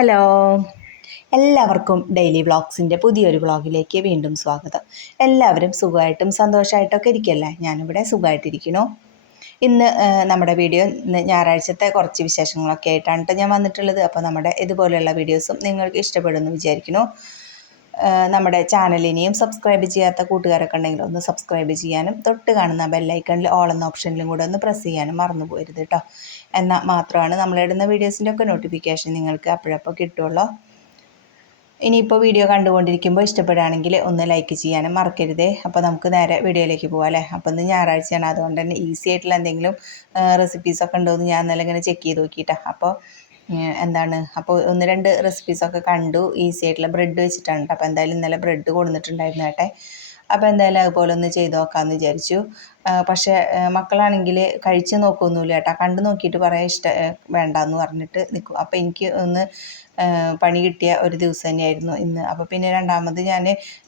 Hello, എല്ലാവർക്കും daily വ്ളോഗ്സിൻ്റെ പുതിയൊരു വ്ളോഗിലേക്ക് വീണ്ടും സ്വാഗതം. എല്ലാവരും സുഖമായിട്ടും സന്തോഷമായിട്ടൊക്കെ ഇരിക്കല്ലേ? ഞാനിവിടെ സുഖമായിട്ടിരിക്കണു. ഇന്ന് നമ്മുടെ വീഡിയോ ഞായറാഴ്ചത്തെ കുറച്ച് വിശേഷങ്ങളൊക്കെ ആയിട്ടാണ് കേട്ടോ ഞാൻ വന്നിട്ടുള്ളത്. അപ്പോൾ നമ്മുടെ ഇതുപോലെയുള്ള വീഡിയോസും നിങ്ങൾക്ക് ഇഷ്ടപ്പെടുമെന്ന് വിചാരിക്കുന്നു. നമ്മുടെ ചാനൽ ഇനിയും സബ്സ്ക്രൈബ് ചെയ്യാത്ത കൂട്ടുകാരൊക്കെ ഉണ്ടെങ്കിൽ ഒന്ന് സബ്സ്ക്രൈബ് ചെയ്യാനും തൊട്ട് കാണുന്ന ബെല്ലൈക്കണിൽ ഓൾ എന്ന ഓപ്ഷനിലും കൂടെ ഒന്ന് പ്രസ് ചെയ്യാനും മറന്നു പോരുത് കേട്ടോ. എന്നാൽ മാത്രമാണ് നമ്മളിടുന്ന വീഡിയോസിൻ്റെ ഒക്കെ നോട്ടിഫിക്കേഷൻ നിങ്ങൾക്ക് അപ്പോഴപ്പോൾ കിട്ടുള്ളൂ. ഇനിയിപ്പോൾ വീഡിയോ കണ്ടുകൊണ്ടിരിക്കുമ്പോൾ ഇഷ്ടപ്പെടുകയാണെങ്കിൽ ഒന്ന് ലൈക്ക് ചെയ്യാനും മറക്കരുതേ. അപ്പോൾ നമുക്ക് നേരെ വീഡിയോയിലേക്ക് പോകാം അല്ലേ. അപ്പോൾ ഇന്ന് ഞായറാഴ്ചയാണ്, അതുകൊണ്ട് തന്നെ ഈസി ആയിട്ടുള്ള എന്തെങ്കിലും റെസിപ്പീസൊക്കെ ഉണ്ടോ എന്ന് ഞാൻ ഇന്നലെ ഇങ്ങനെ ചെക്ക് ചെയ്ത് നോക്കിയിട്ടാണ്. അപ്പോൾ അപ്പോൾ ഒന്ന് രണ്ട് റെസിപ്പീസൊക്കെ കണ്ടു, ഈസി ആയിട്ടുള്ള ബ്രെഡ് വെച്ചിട്ടാണ്. അപ്പോൾ എന്തായാലും ഇന്നലെ ബ്രെഡ് കൊടുത്തിട്ടുണ്ടായിരുന്നു കേട്ടെ. അപ്പോൾ എന്തായാലും അതുപോലെ ഒന്ന് ചെയ്ത് നോക്കാമെന്ന് വിചാരിച്ചു. പക്ഷേ മക്കളാണെങ്കിൽ കഴിച്ച് നോക്കൊന്നുമില്ല കേട്ടോ. കണ്ടു നോക്കിയിട്ട് പറയാൻ വേണ്ടാന്ന് പറഞ്ഞിട്ട് നിൽക്കും. അപ്പോൾ എനിക്ക് ഒന്ന് പണി കിട്ടിയ ഒരു ദിവസം തന്നെയായിരുന്നു ഇന്ന്. അപ്പോൾ പിന്നെ രണ്ടാമത് ഞാൻ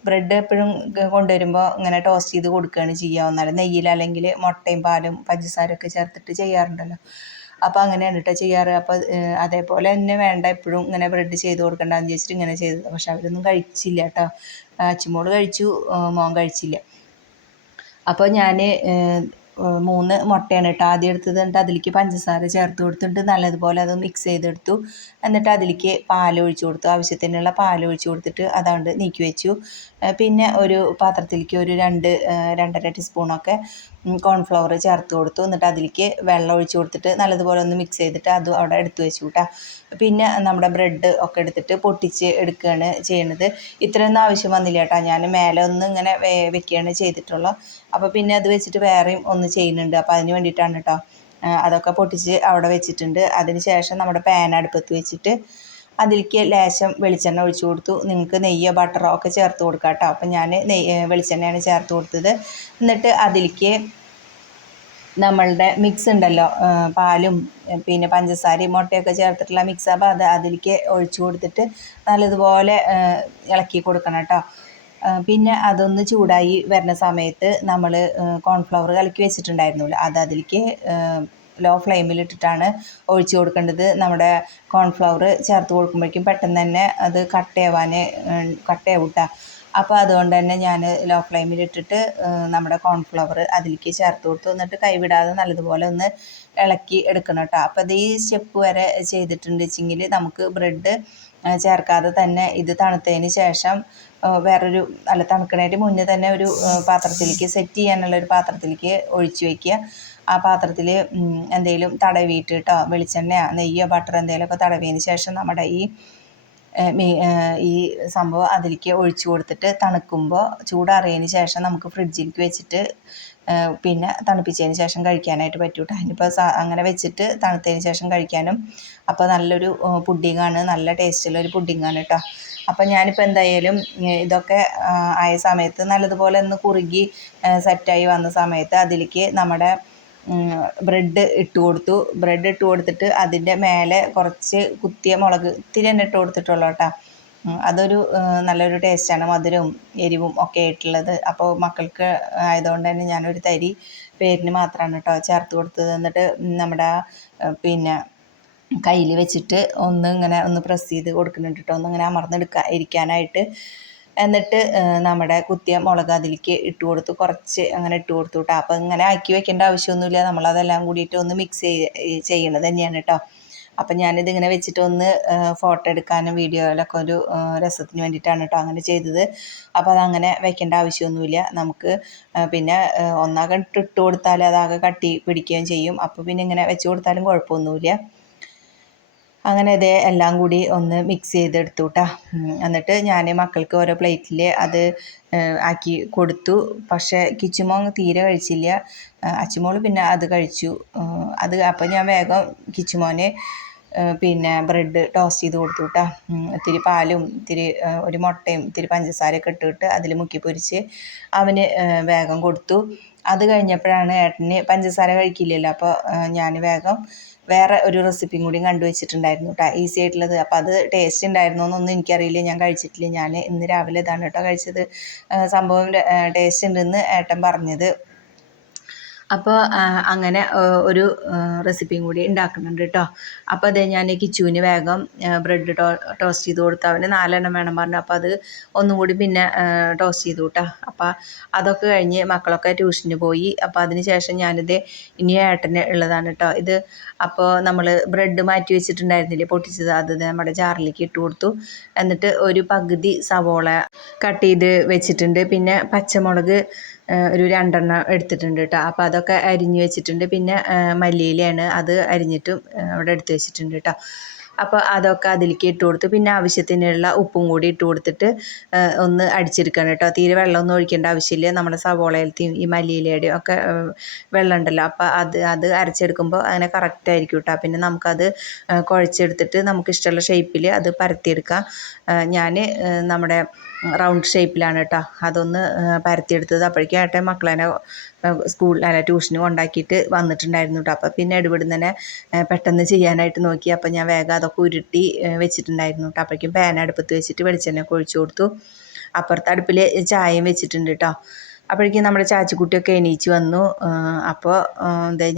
ബ്രെഡ് എപ്പോഴും കൊണ്ടുവരുമ്പോൾ ഇങ്ങനെ ടോസ്റ്റ് ചെയ്ത് കൊടുക്കുകയാണ് ചെയ്യുക. ഒന്നാലും നെയ്യിൽ അല്ലെങ്കിൽ മുട്ടയും പാലും പഞ്ചസാരയൊക്കെ ചേർത്തിട്ട് ചെയ്യാറുണ്ടല്ലോ. അപ്പോൾ അങ്ങനെയാണ് കേട്ടോ ചെയ്യാറ്. അപ്പോൾ അതേപോലെ തന്നെ വേണ്ട എപ്പോഴും ഇങ്ങനെ ബ്രെഡ് ചെയ്ത് കൊടുക്കണ്ടെന്ന് വിചാരിച്ചിട്ട് ഇങ്ങനെ ചെയ്തത്. പക്ഷെ അവരൊന്നും കഴിച്ചില്ല കേട്ടോ. അച്ചുമോള് കഴിച്ചു, മോൻ കഴിച്ചില്ല. അപ്പോൾ ഞാൻ 3 മുട്ടയാണ് കേട്ടോ ആദ്യം എടുത്തത്. എന്നിട്ട് അതിലേക്ക് പഞ്ചസാര ചേർത്ത് കൊടുത്തിട്ട് നല്ലതുപോലെ അത് മിക്സ് ചെയ്തെടുത്തു. എന്നിട്ട് അതിലേക്ക് പാൽ ഒഴിച്ചു കൊടുത്തു. ആവശ്യത്തിനുള്ള പാൽ ഒഴിച്ചു കൊടുത്തിട്ട് അതാണ്ട് നീക്കി വെച്ചു. പിന്നെ ഒരു പാത്രത്തിലേക്ക് ഒരു 2-2.5 ടീസ്പൂണൊക്കെ കോൺഫ്ലവർ ചേർത്ത് കൊടുത്തു. എന്നിട്ട് അതിലേക്ക് വെള്ളം ഒഴിച്ചു കൊടുത്തിട്ട് നല്ലതുപോലെ ഒന്ന് മിക്സ് ചെയ്തിട്ട് അതും അവിടെ എടുത്തു വെച്ചു കേട്ടോ. പിന്നെ നമ്മുടെ ബ്രെഡ് ഒക്കെ എടുത്തിട്ട് പൊട്ടിച്ച് എടുക്കുകയാണ് ചെയ്യുന്നത്. ഇത്രയൊന്നും ആവശ്യം വന്നില്ല കേട്ടോ. ഞാൻ മേലെ ഒന്ന് ഇങ്ങനെ വെക്കുകയാണ് ചെയ്തിട്ടുള്ളത്. അപ്പോൾ പിന്നെ അത് വെച്ചിട്ട് വേറെയും ഒന്ന് ചെയ്യുന്നുണ്ട്. അപ്പോൾ അതിന് വേണ്ടിയിട്ടാണ് കേട്ടോ. അതൊക്കെ പൊട്ടിച്ച് അവിടെ വെച്ചിട്ടുണ്ട്. അതിന് ശേഷം നമ്മുടെ പാൻ അടുപ്പത്ത് വെച്ചിട്ട് അതിലേക്ക് ലേശം വെളിച്ചെണ്ണ ഒഴിച്ചു കൊടുത്തു. നിങ്ങൾക്ക് നെയ്യോ ബട്ടറോ ഒക്കെ ചേർത്ത് കൊടുക്കാം കേട്ടോ. അപ്പം ഞാൻ വെളിച്ചെണ്ണയാണ് ചേർത്ത് കൊടുത്തത്. എന്നിട്ട് അതിലേക്ക് നമ്മളുടെ മിക്സ് ഉണ്ടല്ലോ, പാലും പിന്നെ പഞ്ചസാരയും മുട്ടയൊക്കെ ചേർത്തിട്ടുള്ള മിക്സ്. അപ്പോൾ അതിലേക്ക് ഒഴിച്ചു കൊടുത്തിട്ട് നല്ലതുപോലെ ഇളക്കി കൊടുക്കണം കേട്ടോ. പിന്നെ അതൊന്ന് ചൂടായി വരുന്ന സമയത്ത് നമ്മൾ കോൺഫ്ലവർ കലക്കി വെച്ചിട്ടുണ്ടായിരുന്നല്ലോ, അതിലേക്ക് ലോ ഫ്ലെയിമിലിട്ടിട്ടാണ് ഒഴിച്ചു കൊടുക്കേണ്ടത്. നമ്മുടെ കോൺഫ്ലവർ ചേർത്ത് കൊടുക്കുമ്പോഴേക്കും പെട്ടെന്ന് തന്നെ അത് കട്ടയാവും കേട്ടോ. അപ്പോൾ അതുകൊണ്ട് തന്നെ ഞാൻ ലോ ഫ്ലെയിമിലിട്ടിട്ട് നമ്മുടെ കോൺഫ്ലവർ അതിലേക്ക് ചേർത്ത് കൊടുത്തു. എന്നിട്ട് കൈവിടാതെ നല്ലതുപോലെ ഒന്ന് ഇളക്കി എടുക്കണം കേട്ടോ. അപ്പോൾ അത് ഈ സ്റ്റെപ്പ് വരെ ചെയ്തിട്ടുണ്ട് വെച്ചെങ്കിൽ നമുക്ക് ബ്രെഡ് ചേർക്കാതെ തന്നെ ഇത് തണുത്തതിന് ശേഷം തണുക്കണേൻ്റെ മുന്നേ തന്നെ ഒരു പാത്രത്തിലേക്ക് സെറ്റ് ചെയ്യാനുള്ളൊരു പാത്രത്തിലേക്ക് ഒഴിച്ചു വയ്ക്കുക. ആ പാത്രത്തിൽ എന്തെങ്കിലും തടവിയിട്ട് കേട്ടോ, വെളിച്ചെണ്ണയോ നെയ്യോ ബട്ടർ എന്തെങ്കിലുമൊക്കെ തടവിയതിന് ശേഷം നമ്മുടെ ഈ സംഭവം അതിലേക്ക് ഒഴിച്ചു കൊടുത്തിട്ട് തണുക്കുമ്പോൾ ചൂടാറിയതിന് ശേഷം നമുക്ക് ഫ്രിഡ്ജിലേക്ക് വെച്ചിട്ട് പിന്നെ തണുപ്പിച്ചതിന് ശേഷം കഴിക്കാനായിട്ട് പറ്റും കേട്ടോ. അതിനിപ്പോൾ അങ്ങനെ വെച്ചിട്ട് തണുത്തതിന് ശേഷം കഴിക്കാനും അപ്പോൾ നല്ലൊരു പുഡിങ്ങാണ്, നല്ല ടേസ്റ്റുള്ളൊരു പുഡിങ്ങാണ് കേട്ടോ. അപ്പം ഞാനിപ്പോൾ എന്തായാലും ഇതൊക്കെ ആയ സമയത്ത് നല്ലതുപോലെ ഒന്ന് കുറുകി സെറ്റായി വന്ന സമയത്ത് അതിലേക്ക് നമ്മുടെ ബ്രെഡ് ഇട്ട് കൊടുത്തു. ബ്രെഡ് ഇട്ട് കൊടുത്തിട്ട് അതിൻ്റെ മേലെ കുറച്ച് കുത്തിയ മുളക് ഇത്തിരി തന്നെ ഇട്ട് കൊടുത്തിട്ടുള്ളൂ കേട്ടോ. അതൊരു നല്ലൊരു ടേസ്റ്റാണ്, മധുരവും എരിവും ഒക്കെ ആയിട്ടുള്ളത്. അപ്പോൾ മക്കൾക്ക് ആയതുകൊണ്ട് തന്നെ ഞാനൊരു തരി പേരിന് മാത്രമാണ് കേട്ടോ ചേർത്ത് കൊടുത്തത്. എന്നിട്ട് നമ്മുടെ പിന്നെ കയ്യിൽ വെച്ചിട്ട് ഒന്ന് പ്രസ് ചെയ്ത് കൊടുക്കുന്നുണ്ട് കേട്ടോ, ഒന്നിങ്ങനെ ഇരിക്കാനായിട്ട്. എന്നിട്ട് നമ്മുടെ കുത്തിയ മുളക് അതിലേക്ക് ഇട്ട് കൊടുത്തു, കുറച്ച് അങ്ങനെ ഇട്ട് കൊടുത്തു കേട്ടോ. അപ്പോൾ ഇങ്ങനെ ആക്കി വെക്കേണ്ട ആവശ്യമൊന്നുമില്ല, നമ്മളതെല്ലാം കൂടിയിട്ട് ഒന്ന് മിക്സ് ചെയ്യണത് തന്നെയാണ് കേട്ടോ. അപ്പം ഞാനിതിങ്ങനെ വെച്ചിട്ട് ഒന്ന് ഫോട്ടോ എടുക്കാനും വീഡിയോയിലൊക്കെ ഒരു രസത്തിന് വേണ്ടിയിട്ടാണ് കേട്ടോ അങ്ങനെ ചെയ്തത്. അപ്പോൾ അതങ്ങനെ വെക്കേണ്ട ആവശ്യമൊന്നുമില്ല നമുക്ക്. പിന്നെ ഒന്നാകെ ഇട്ട് കൊടുത്താൽ അതാകെ കട്ടി പിടിക്കുകയും ചെയ്യും. അപ്പോൾ പിന്നെ ഇങ്ങനെ വെച്ച് കൊടുത്താലും കുഴപ്പമൊന്നുമില്ല. അങ്ങനെ ഇതേ എല്ലാം കൂടി ഒന്ന് മിക്സ് ചെയ്തെടുത്തു കേട്ടോ. എന്നിട്ട് ഞാൻ മക്കൾക്ക് ഓരോ പ്ലേറ്റിൽ അത് ആക്കി കൊടുത്തു. പക്ഷേ കിച്ചുമോൻ തീരെ കഴിച്ചില്ല, അച്ചുമോൾ പിന്നെ അത് കഴിച്ചു. അപ്പോൾ ഞാൻ വേഗം കിച്ചുമോന് പിന്നെ ബ്രെഡ് ടോസ്റ്റ് ചെയ്ത് കൊടുത്തു കേട്ടോ. ഇത്തിരി പാലും ഒരു മുട്ടയും ഇത്തിരി പഞ്ചസാരയൊക്കെ ഇട്ടിട്ട് അതിൽ മുക്കി പൊരിച്ച് അവന് വേഗം കൊടുത്തു. അത് കഴിഞ്ഞപ്പോഴാണ് ഏട്ടന് പഞ്ചസാര കഴിക്കില്ലല്ലോ, അപ്പോൾ ഞാൻ വേഗം വേറെ ഒരു റെസിപ്പിയും കൂടി കണ്ടുവച്ചിട്ടുണ്ടായിരുന്നു കേട്ടോ, ഈസി ആയിട്ടുള്ളത്. അപ്പോൾ അത് ടേസ്റ്റ് ഉണ്ടായിരുന്നോ എന്നൊന്നും എനിക്കറിയില്ല, ഞാൻ കഴിച്ചിട്ടില്ല. ഞാൻ ഇന്ന് രാവിലെ ഇതാണ് കേട്ടോ കഴിച്ചത്. സംഭവം ടേസ്റ്റ് ഉണ്ടെന്ന് ഏട്ടൻ പറഞ്ഞത്. അപ്പോൾ അങ്ങനെ ഒരു റെസിപ്പിയും കൂടി ഉണ്ടാക്കുന്നുണ്ട് കേട്ടോ. അപ്പോൾ അതേ ഞാൻ കിച്ചുവിന് വേഗം ബ്രെഡ് ടോസ്റ്റ് ചെയ്ത് കൊടുത്തു. അവന് 4 എണ്ണം വേണം പറഞ്ഞു. അപ്പോൾ അത് ഒന്നും കൂടി പിന്നെ ടോസ്റ്റ് ചെയ്തു കേട്ടോ. അപ്പോൾ അതൊക്കെ കഴിഞ്ഞ് മക്കളൊക്കെ ട്യൂഷന് പോയി. അപ്പോൾ അതിന് ശേഷം ഞാനിത് ഇനി ഏട്ടന് ഉള്ളതാണ് കേട്ടോ ഇത്. അപ്പോൾ നമ്മൾ ബ്രെഡ് മാറ്റി വെച്ചിട്ടുണ്ടായിരുന്നില്ലേ പൊട്ടിച്ചത്, അത് നമ്മുടെ ജാറിലേക്ക് ഇട്ട് കൊടുത്തു. എന്നിട്ട് ഒരു പകുതി സവോള കട്ട് ചെയ്ത് വെച്ചിട്ടുണ്ട്. പിന്നെ പച്ചമുളക് ഒരു 2 എണ്ണം എടുത്തിട്ടുണ്ട് കേട്ടോ. അപ്പോൾ അതൊക്കെ അരിഞ്ഞ് വെച്ചിട്ടുണ്ട്. പിന്നെ മല്ലിയിലയാണ്, അത് അരിഞ്ഞിട്ടും അവിടെ എടുത്ത് വെച്ചിട്ടുണ്ട് കേട്ടോ. അപ്പോൾ അതൊക്കെ അതിലേക്ക് ഇട്ട് കൊടുത്തു. പിന്നെ ആവശ്യത്തിനുള്ള ഉപ്പും കൂടി ഇട്ട് കൊടുത്തിട്ട് ഒന്ന് അടിച്ചെടുക്കണം കേട്ടോ. തീരെ വെള്ളമൊന്നും ഒഴിക്കേണ്ട ആവശ്യമില്ല. നമ്മുടെ സവോളയിലത്തെയും ഈ മല്ലിയിലയുടെയും ഒക്കെ വെള്ളം ഉണ്ടല്ലോ, അപ്പോൾ അത് അരച്ചെടുക്കുമ്പോൾ അങ്ങനെ കറക്റ്റായിരിക്കും കേട്ടോ. പിന്നെ നമുക്കത് കുഴച്ചെടുത്തിട്ട് നമുക്കിഷ്ടമുള്ള ഷേപ്പിൽ അത് പരത്തിയെടുക്കാം. ഞാൻ നമ്മുടെ റൗണ്ട് ഷേപ്പിലാണ് കേട്ടോ അതൊന്ന് പരത്തിയെടുത്തത്. അപ്പോഴേക്കും ഏട്ടൻ മക്കളെ ട്യൂഷന് കൊണ്ടാക്കിയിട്ട് വന്നിട്ടുണ്ടായിരുന്നു കേട്ടോ. അപ്പോൾ പിന്നെ ഇടപെടുന്ന തന്നെ പെട്ടെന്ന് ചെയ്യാനായിട്ട് നോക്കി. അപ്പോൾ ഞാൻ വേഗം അതൊക്കെ ഉരുട്ടി വെച്ചിട്ടുണ്ടായിരുന്നു കേട്ടോ. അപ്പോഴേക്കും പാൻ അടുപ്പത്ത് വെച്ചിട്ട് വെളിച്ചെണ്ണയൊക്കെ ഒഴിച്ചു കൊടുത്തു. അപ്പുറത്തെ അടുപ്പിൽ ചായയും വെച്ചിട്ടുണ്ട് കേട്ടോ. അപ്പോഴേക്കും നമ്മുടെ ചാച്ചിക്കുട്ടിയൊക്കെ എണീച്ച് വന്നു. അപ്പോൾ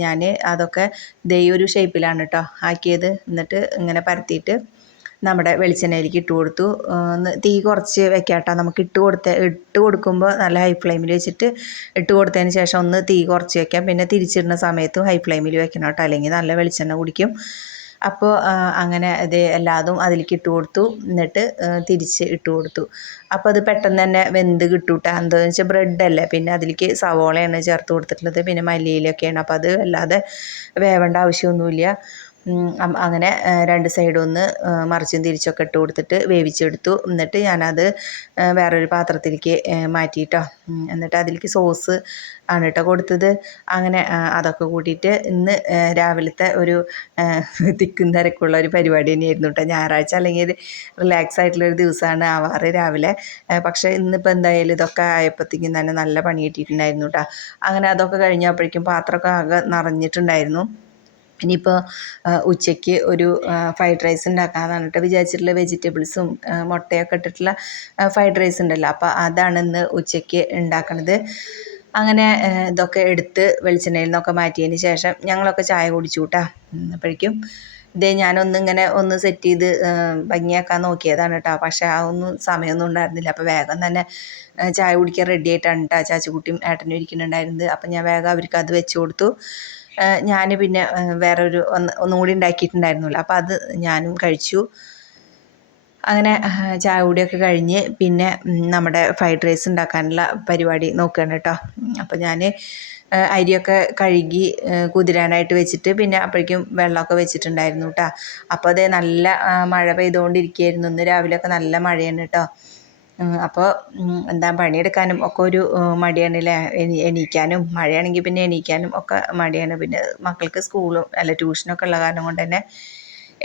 ഞാൻ അതൊക്കെ ഒരു ഷേപ്പിലാണ് കേട്ടോ ആക്കിയത്. എന്നിട്ട് ഇങ്ങനെ പരത്തിയിട്ട് നമ്മുടെ വെളിച്ചെണ്ണയിലേക്ക് ഇട്ട് കൊടുത്തു. തീ കുറച്ച് വെക്കാം കേട്ടോ. നമുക്ക് ഇട്ട് കൊടുക്കുമ്പോൾ നല്ല ഹൈ ഫ്ലെയിമിൽ വെച്ചിട്ട് ഇട്ട് കൊടുത്തതിന് ശേഷം ഒന്ന് തീ കുറച്ച് വെക്കാം. പിന്നെ തിരിച്ചിടുന്ന സമയത്തും ഹൈ ഫ്ലെയിമിൽ വെക്കണം കേട്ടോ, അല്ലെങ്കിൽ നല്ല വെളിച്ചെണ്ണ കുടിക്കും. അപ്പോൾ അങ്ങനെ ഇത് എല്ലാതും അതിലേക്ക് ഇട്ട് കൊടുത്തു. എന്നിട്ട് തിരിച്ച് ഇട്ട് കൊടുത്തു. അപ്പോൾ അത് പെട്ടെന്ന് തന്നെ വെന്ത് കിട്ടൂട്ടോ. എന്താണെന്ന് വെച്ചാൽ ബ്രെഡല്ലേ, പിന്നെ അതിലേക്ക് സവോളയാണ് ചേർത്ത് കൊടുത്തിട്ടുള്ളത്, പിന്നെ മല്ലിയിലൊക്കെയാണ്. അപ്പോൾ അത് അല്ലാതെ വേവേണ്ട ആവശ്യമൊന്നുമില്ല. അങ്ങനെ 2 സൈഡും ഒന്ന് മറിച്ചും തിരിച്ചൊക്കെ ഇട്ട് കൊടുത്തിട്ട് വേവിച്ചെടുത്തു. എന്നിട്ട് ഞാനത് വേറൊരു പാത്രത്തിലേക്ക് മാറ്റിയിട്ടോ. എന്നിട്ട് അതിലേക്ക് സോസ് ആണ് കേട്ടോ കൊടുത്തത്. അങ്ങനെ അതൊക്കെ കൂട്ടിയിട്ട് ഇന്ന് രാവിലത്തെ ഒരു തിക്കും തിരക്കുള്ള ഒരു പരിപാടി തന്നെയായിരുന്നു കേട്ടോ. ഞായറാഴ്ച അല്ലെങ്കിൽ റിലാക്സ് ആയിട്ടുള്ളൊരു ദിവസമാണ് ആവാറ് രാവിലെ. പക്ഷേ ഇന്നിപ്പോൾ എന്തായാലും ഇതൊക്കെ ആയപ്പോഴത്തേക്കും തന്നെ നല്ല പണി കിട്ടിയിട്ടുണ്ടായിരുന്നു കേട്ടോ. അങ്ങനെ അതൊക്കെ കഴിഞ്ഞപ്പോഴേക്കും പാത്രമൊക്കെ ആകെ നിറഞ്ഞിട്ടുണ്ടായിരുന്നു. ഇനിയിപ്പോൾ ഉച്ചയ്ക്ക് ഒരു ഫ്രൈഡ് റൈസ് ഉണ്ടാക്കാമെന്നാണ് കേട്ടോ വിചാരിച്ചിട്ടുള്ള. വെജിറ്റബിൾസും മുട്ടയൊക്കെ ഇട്ടിട്ടുള്ള ഫ്രൈഡ് റൈസ് ഉണ്ടല്ലോ, അപ്പോൾ അതാണ് ഇന്ന് ഉച്ചയ്ക്ക് ഉണ്ടാക്കണത്. അങ്ങനെ ഇതൊക്കെ എടുത്ത് വെളിച്ചെണ്ണയിൽ നിന്നൊക്കെ മാറ്റിയതിന് ശേഷം ഞങ്ങളൊക്കെ ചായ കുടിച്ചു കേട്ടോ. അപ്പോഴേക്കും ഞാനൊന്നിങ്ങനെ ഒന്ന് സെറ്റ് ചെയ്ത് ഭംഗിയാക്കാൻ നോക്കിയതാണ് കേട്ടോ. പക്ഷേ അതൊന്നും സമയമൊന്നും ഉണ്ടായിരുന്നില്ല. അപ്പോൾ വേഗം തന്നെ ചായ കുടിക്കാൻ റെഡി ആയിട്ടാണ് കേട്ടോ ചാച്ചിക്കുട്ടിയും ഏട്ടനും ഇരിക്കുന്നുണ്ടായിരുന്നത്. അപ്പം ഞാൻ വേഗം അവർക്ക് അത് വെച്ച് കൊടുത്തു. ഞാൻ പിന്നെ വേറൊരു ഒന്നും കൂടി ഉണ്ടാക്കിയിട്ടുണ്ടായിരുന്നല്ലോ, അപ്പോൾ അത് ഞാനും കഴിച്ചു. അങ്ങനെ ചായ കൂടിയൊക്കെ കഴിഞ്ഞ് പിന്നെ നമ്മുടെ ഫ്രൈഡ് റൈസ് ഉണ്ടാക്കാനുള്ള പരിപാടി നോക്കുകയാണ് കേട്ടോ. അപ്പോൾ ഞാൻ അരിയൊക്കെ കഴുകി കുതിരാനായിട്ട് വെച്ചിട്ട് പിന്നെ അപ്പോഴേക്കും വെള്ളമൊക്കെ വെച്ചിട്ടുണ്ടായിരുന്നു കേട്ടോ. അപ്പോൾ അതേ നല്ല മഴ പെയ്തുകൊണ്ടിരിക്കുകയായിരുന്നു. ഇന്ന് രാവിലെയൊക്കെ നല്ല മഴയാണ് കേട്ടോ. അപ്പോൾ എന്താ പണിയെടുക്കാനും ഒക്കെ ഒരു മടിയാണല്ലേ, എണീക്കാനും മഴയാണെങ്കിൽ പിന്നെ എണീക്കാനും ഒക്കെ മടിയാണ്. പിന്നെ മക്കൾക്ക് സ്കൂളും ട്യൂഷനൊക്കെ ഉള്ള കാരണം കൊണ്ട് തന്നെ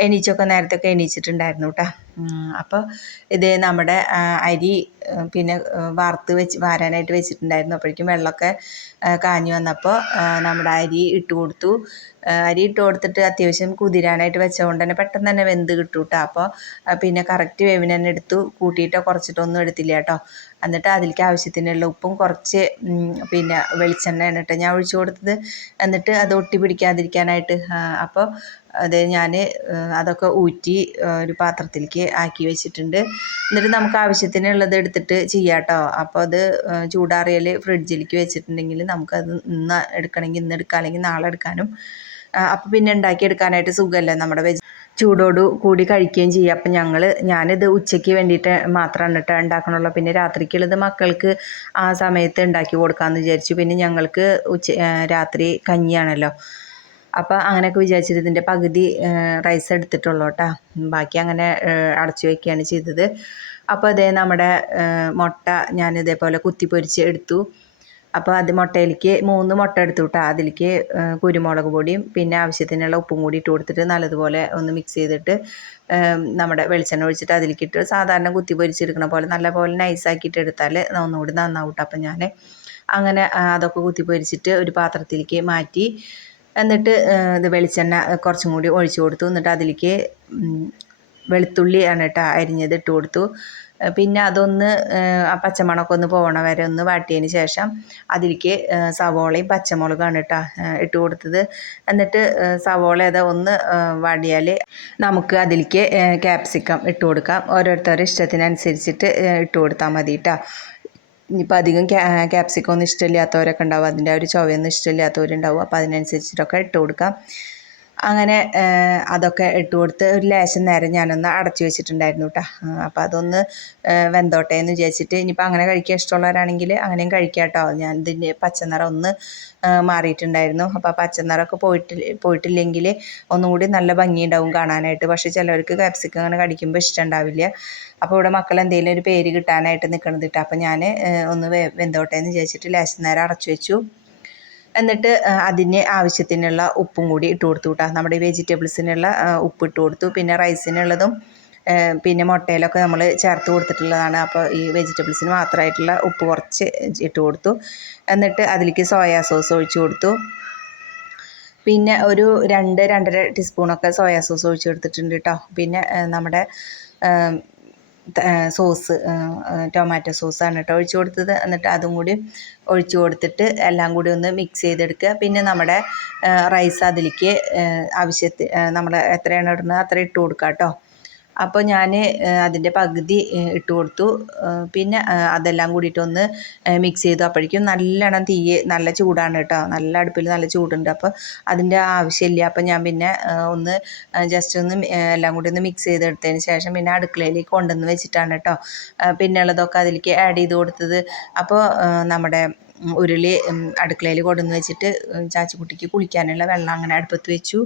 എണീച്ചൊക്കെ നേരത്തൊക്കെ എണീച്ചിട്ടുണ്ടായിരുന്നു കേട്ടോ. അപ്പോൾ നമ്മുടെ അരി പിന്നെ വാരാനായിട്ട് വെച്ചിട്ടുണ്ടായിരുന്നു. അപ്പോഴേക്കും വെള്ളമൊക്കെ കാഞ്ഞു വന്നപ്പോൾ നമ്മുടെ അരി ഇട്ട് കൊടുത്തു. അരി ഇട്ട് കൊടുത്തിട്ട് അത്യാവശ്യം കുതിരാനായിട്ട് വെച്ചതുകൊണ്ട് തന്നെ പെട്ടെന്ന് തന്നെ വെന്ത് കിട്ടും കേട്ടോ. അപ്പോൾ പിന്നെ കറക്റ്റ് വേവിന് തന്നെ എടുത്തു. കൂട്ടിയിട്ടോ കുറച്ചിട്ടൊന്നും എടുത്തില്ല കേട്ടോ. എന്നിട്ട് അതിലേക്ക് ആവശ്യത്തിനുള്ള ഉപ്പും കുറച്ച് പിന്നെ വെളിച്ചെണ്ണയാണ് കേട്ടോ ഞാൻ ഒഴിച്ചു കൊടുത്തത്. എന്നിട്ട് അത് ഒട്ടി പിടിക്കാതിരിക്കാനായിട്ട് അപ്പോൾ ഞാൻ അതൊക്കെ ഊറ്റി ഒരു പാത്രത്തിലേക്ക് ആക്കി വെച്ചിട്ടുണ്ട്. എന്നിട്ട് നമുക്ക് ആവശ്യത്തിനുള്ളത് എടുത്തിട്ട് ചെയ്യാം കേട്ടോ. അപ്പോൾ അത് ചൂടാറിയാൽ ഫ്രിഡ്ജിലേക്ക് വെച്ചിട്ടുണ്ടെങ്കിൽ നമുക്കത് ഇന്ന് എടുക്കണമെങ്കിൽ ഇന്ന് എടുക്കാം, അല്ലെങ്കിൽ നാളെ എടുക്കാനും അപ്പോൾ പിന്നെ ഉണ്ടാക്കിയെടുക്കാനായിട്ട് സുഖമല്ലേ, നമ്മുടെ ചൂടോട് കൂടി കഴിക്കുകയും ചെയ്യും. അപ്പം ഞാനിത് ഉച്ചയ്ക്ക് വേണ്ടിയിട്ട് മാത്രമാണ് കേട്ടോ ഉണ്ടാക്കണുള്ളൂ. പിന്നെ രാത്രിക്കുള്ളത് മക്കൾക്ക് ആ സമയത്ത് ഉണ്ടാക്കി കൊടുക്കാമെന്ന് വിചാരിച്ചു. പിന്നെ ഞങ്ങൾക്ക് രാത്രി കഞ്ഞിയാണല്ലോ, അപ്പോൾ അങ്ങനെയൊക്കെ വിചാരിച്ചിട്ട് ഇതിൻ്റെ പകുതി റൈസ് എടുത്തിട്ടുള്ളൂ കേട്ടോ. ബാക്കി അങ്ങനെ അടച്ചു വയ്ക്കുകയാണ് ചെയ്തത്. അപ്പോൾ നമ്മുടെ മുട്ട ഞാൻ ഇതേപോലെ കുത്തി പൊരിച്ച് എടുത്തു. അപ്പോൾ അത് മുട്ടയിലേക്ക് 3 മുട്ട എടുത്തു കേട്ടോ. അതിലേക്ക് കുരുമുളക് പൊടിയും പിന്നെ ആവശ്യത്തിനുള്ള ഉപ്പും കൂടി ഇട്ട് കൊടുത്തിട്ട് നല്ലതുപോലെ ഒന്ന് മിക്സ് ചെയ്തിട്ട് നമ്മുടെ വെളിച്ചെണ്ണ ഒഴിച്ചിട്ട് അതിലേക്കിട്ട് സാധാരണ കുത്തി പൊരിച്ചെടുക്കണ പോലെ നല്ലപോലെ നൈസാക്കിയിട്ട് എടുത്താൽ ഒന്നുകൂടി നന്നാവും കേട്ടോ. അപ്പോൾ ഞാൻ അങ്ങനെ അതൊക്കെ കുത്തി പൊരിച്ചിട്ട് ഒരു പാത്രത്തിലേക്ക് മാറ്റി. എന്നിട്ട് ഇത് വെളിച്ചെണ്ണ കുറച്ചും കൂടി ഒഴിച്ചു കൊടുത്തു. എന്നിട്ട് അതിലേക്ക് വെളുത്തുള്ളിയാണ് കേട്ടോ അരിഞ്ഞത് ഇട്ട് കൊടുത്തു. പിന്നെ അതൊന്ന് ആ പച്ചമണമൊക്കെ ഒന്ന് പോകണ വരെ ഒന്ന് വാട്ടിയതിന് ശേഷം അതിലേക്ക് സവോളയും പച്ചമുളകാണ് കേട്ടോ ഇട്ട് കൊടുത്തത്. എന്നിട്ട് സവോള ഏതാ ഒന്ന് വാടിയാൽ നമുക്ക് അതിലേക്ക് ക്യാപ്സിക്കം ഇട്ട് കൊടുക്കാം. ഓരോരുത്തരുടെ ഇഷ്ടത്തിനനുസരിച്ചിട്ട് ഇട്ട് കൊടുത്താൽ മതി കേട്ടോ. ഇനിയിപ്പോൾ അധികം ക്യാപ്സിക്കം ഒന്നും ഇഷ്ടമില്ലാത്തവരൊക്കെ ഉണ്ടാവും, അതിൻ്റെ ഒരു ചുവയൊന്നും ഇഷ്ടമില്ലാത്തവരുണ്ടാവും. അപ്പോൾ അതിനനുസരിച്ചിട്ടൊക്കെ ഇട്ട് കൊടുക്കാം. അങ്ങനെ അതൊക്കെ ഇട്ട് കൊടുത്ത് ഒരു ലേശം നേരം ഞാനൊന്ന് അടച്ചു വെച്ചിട്ടുണ്ടായിരുന്നു കേട്ടോ. അപ്പോൾ അതൊന്ന് വെന്തോട്ടെ എന്ന് വിചാരിച്ചിട്ട്, ഇനിയിപ്പോൾ അങ്ങനെ കഴിക്കാൻ ഇഷ്ടമുള്ളവരാണെങ്കിൽ അങ്ങനെയും കഴിക്കാം കേട്ടോ. ഞാൻ ഇതിൻ്റെ പച്ചനിറം ഒന്ന് മാറിയിട്ടുണ്ടായിരുന്നു. അപ്പോൾ ആ പച്ചനിറമൊക്കെ പോയിട്ടില്ലെങ്കിൽ ഒന്നും കൂടി നല്ല ഭംഗിയുണ്ടാവും കാണാനായിട്ട്. പക്ഷേ ചിലവർക്ക് ക്യാപ്സിക്കം അങ്ങനെ കടിക്കുമ്പോൾ ഇഷ്ടമുണ്ടാവില്ല. അപ്പോൾ ഇവിടെ മക്കൾ എന്തെങ്കിലും ഒരു പേര് കിട്ടാനായിട്ട് നിൽക്കണത് കേട്ടോ. അപ്പോൾ ഞാൻ ഒന്ന് വെന്തോട്ടെ എന്ന് വിചാരിച്ചിട്ട് ലേശം നേരം അടച്ചു വെച്ചു. എന്നിട്ട് അതിന് ആവശ്യത്തിനുള്ള ഉപ്പും കൂടി ഇട്ട് കൊടുത്തു കേട്ടോ. നമ്മുടെ വെജിറ്റബിൾസിനുള്ള ഉപ്പ് ഇട്ട് കൊടുത്തു. പിന്നെ റൈസിനുള്ളതും പിന്നെ മുട്ടയിലൊക്കെ നമ്മൾ ചേർത്ത് കൊടുത്തിട്ടുള്ളതാണ്. അപ്പോൾ ഈ വെജിറ്റബിൾസിന് മാത്രമായിട്ടുള്ള ഉപ്പ് കുറച്ച് ഇട്ട് കൊടുത്തു. എന്നിട്ട് അതിലേക്ക് സോയാ സോസ് ഒഴിച്ച് കൊടുത്തു. പിന്നെ ഒരു 2-2.5 ടീസ്പൂണൊക്കെ സോയാ സോസ് ഒഴിച്ച് കൊടുത്തിട്ടുണ്ട് കേട്ടോ. പിന്നെ നമ്മുടെ സോസ് ടൊമാറ്റോ സോസാണ് കേട്ടോ ഒഴിച്ച് കൊടുത്തത്. എന്നിട്ട് അതും കൂടി ഒഴിച്ച് കൊടുത്തിട്ട് എല്ലാം കൂടി ഒന്ന് മിക്സ് ചെയ്തെടുക്കുക. പിന്നെ നമ്മുടെ റൈസ് അതിലേക്ക് ആവശ്യത്തിന് നമ്മൾ എത്രയാണ് ഇടുന്നത് അത്ര ഇട്ട് കൊടുക്കുക കേട്ടോ. അപ്പോൾ ഞാൻ അതിൻ്റെ പകുതി ഇട്ട് കൊടുത്തു. പിന്നെ അതെല്ലാം കൂടിയിട്ടൊന്ന് മിക്സ് ചെയ്തു. അപ്പോഴേക്കും നല്ലോണം നല്ല ചൂടാണ് കേട്ടോ. നല്ല അടുപ്പിൽ നല്ല ചൂടുണ്ട്. അപ്പോൾ അതിൻ്റെ ആവശ്യമില്ല. അപ്പോൾ ഞാൻ പിന്നെ ഒന്ന് ജസ്റ്റ് ഒന്ന് എല്ലാം കൂടി ഒന്ന് മിക്സ് ചെയ്തെടുത്തതിന് ശേഷം പിന്നെ അടുക്കളയിലേക്ക് കൊണ്ടുവന്ന് വെച്ചിട്ടാണ് കേട്ടോ പിന്നെ ഉള്ളതൊക്കെ അതിലേക്ക് ആഡ് ചെയ്ത് കൊടുത്തത്. അപ്പോൾ നമ്മുടെ ഉരുളി അടുക്കളയിൽ കൊണ്ടുവന്ന് വെച്ചിട്ട് ചാച്ചിക്കുട്ടിക്ക് കുളിക്കാനുള്ള വെള്ളം അങ്ങനെ അടുപ്പത്ത് വെച്ചു.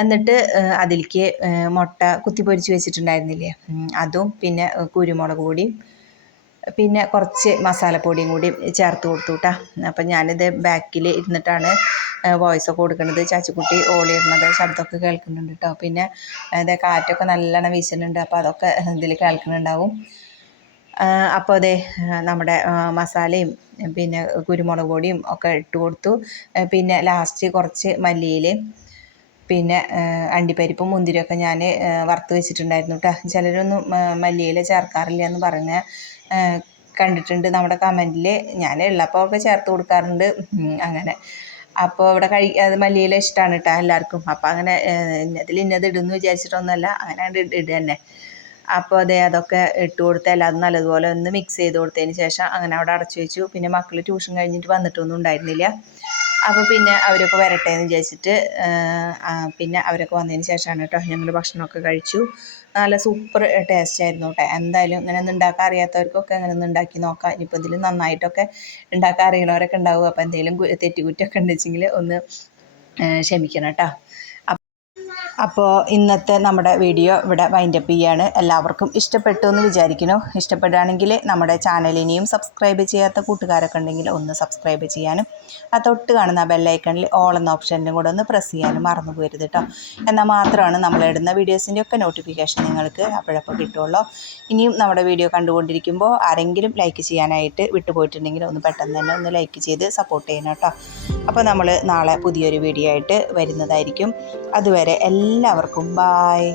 എന്നിട്ട് അതിലേക്ക് മുട്ട കുത്തി പൊരിച്ച് വെച്ചിട്ടുണ്ടായിരുന്നില്ലേ, അതും പിന്നെ കുരുമുളക് പൊടിയും പിന്നെ കുറച്ച് മസാലപ്പൊടിയും കൂടി ചേർത്ത് കൊടുത്തു കേട്ടോ. അപ്പം ഞാനിത് ബാക്കിൽ ഇരുന്നിട്ടാണ് വോയിസൊക്കെ കൊടുക്കുന്നത്. ചാച്ചിക്കുട്ടി ഓളിയിടുന്നത് ശബ്ദമൊക്കെ കേൾക്കുന്നുണ്ട് കേട്ടോ. പിന്നെ ഇത് കാറ്റൊക്കെ നല്ലോണം വീശുന്നുണ്ട്. അപ്പോൾ അതൊക്കെ ഇതിൽ കേൾക്കുന്നുണ്ടാവും. അപ്പോൾ അതെ നമ്മുടെ മസാലയും പിന്നെ കുരുമുളക് പൊടിയും ഒക്കെ ഇട്ട് കൊടുത്തു. പിന്നെ ലാസ്റ്റ് കുറച്ച് മല്ലിയില പിന്നെ അണ്ടിപ്പരിപ്പും മുന്തിരിയൊക്കെ ഞാൻ വറുത്ത് വെച്ചിട്ടുണ്ടായിരുന്നു കേട്ടോ. ചിലരൊന്നും മല്ലിയില ചേർക്കാറില്ല എന്ന് പറഞ്ഞ കണ്ടിട്ടുണ്ട് നമ്മുടെ കമൻറ്റിൽ. ഞാൻ ഉള്ളപ്പോൾ ഒക്കെ ചേർത്ത് കൊടുക്കാറുണ്ട് അങ്ങനെ. അപ്പോൾ ഇവിടെ അത് മല്ലിയില ഇഷ്ടമാണ് കേട്ടോ എല്ലാവർക്കും. അപ്പോൾ അങ്ങനെ ഇന്നത് ഇടുമെന്ന് വിചാരിച്ചിട്ടൊന്നുമല്ല, അങ്ങനെ ഇടുക തന്നെ. അപ്പോൾ അതൊക്കെ ഇട്ട് കൊടുത്ത് എല്ലാതും നല്ലതുപോലെ ഒന്ന് മിക്സ് ചെയ്ത് കൊടുത്തതിന് ശേഷം അങ്ങനെ അവിടെ അടച്ചു വെച്ചു. പിന്നെ മക്കൾ ട്യൂഷൻ കഴിഞ്ഞിട്ട് വന്നിട്ടൊന്നും ഉണ്ടായിരുന്നില്ല. അപ്പോൾ പിന്നെ അവരൊക്കെ വരട്ടെ എന്ന് വിചാരിച്ചിട്ട് പിന്നെ അവരൊക്കെ വന്നതിന് ശേഷമാണ് കേട്ടോ ഞങ്ങൾ ഭക്ഷണമൊക്കെ കഴിച്ചു. നല്ല സൂപ്പർ ടേസ്റ്റ് ആയിരുന്നു കേട്ടോ. എന്തായാലും ഇങ്ങനെ ഒന്നും ഉണ്ടാക്കാൻ അറിയാത്തവർക്കൊക്കെ അങ്ങനെ ഒന്ന് ഉണ്ടാക്കി നോക്കാം. ഇനിയിപ്പോൾ ഇതിൽ നന്നായിട്ടൊക്കെ ഉണ്ടാക്കാൻ അറിയണവരൊക്കെ ഉണ്ടാവും. അപ്പോൾ എന്തെങ്കിലും തെറ്റുകുറ്റമൊക്കെ ഉണ്ടെച്ചെങ്കിൽ ഒന്ന് ക്ഷമിക്കണം കേട്ടോ. അപ്പോൾ ഇന്നത്തെ നമ്മുടെ വീഡിയോ ഇവിടെ വൈൻഡപ്പ് ചെയ്യാണ്. എല്ലാവർക്കും ഇഷ്ടപ്പെട്ടു എന്ന് വിചാരിക്കുന്നു. ഇഷ്ടപ്പെടുകയാണെങ്കിൽ നമ്മുടെ ചാനലിനെയും സബ്സ്ക്രൈബ് ചെയ്യാത്ത കൂട്ടുകാരൊക്കെ ഉണ്ടെങ്കിൽ ഒന്ന് സബ്സ്ക്രൈബ് ചെയ്യാനും ആ തൊട്ട് കാണുന്ന ബെല്ലൈക്കണിൽ ഓൾ എന്ന ഓപ്ഷനിലും കൂടെ ഒന്ന് പ്രസ് ചെയ്യാനും മറന്നു പോരുത് കേട്ടോ. എന്നാൽ മാത്രമാണ് നമ്മളിടുന്ന വീഡിയോസിൻ്റെ ഒക്കെ നോട്ടിഫിക്കേഷൻ നിങ്ങൾക്ക് അപ്പോഴപ്പോൾ കിട്ടുള്ളൂ. ഇനിയും നമ്മുടെ വീഡിയോ കണ്ടുകൊണ്ടിരിക്കുമ്പോൾ ആരെങ്കിലും ലൈക്ക് ചെയ്യാനായിട്ട് വിട്ടുപോയിട്ടുണ്ടെങ്കിൽ ഒന്ന് പെട്ടെന്ന് തന്നെ ഒന്ന് ലൈക്ക് ചെയ്ത് സപ്പോർട്ട് ചെയ്യണം കേട്ടോ. അപ്പോൾ നമ്മൾ നാളെ പുതിയൊരു വീഡിയോ ആയിട്ട് വരുന്നതായിരിക്കും. അതുവരെ എല്ലാവർക്കും ബായ്.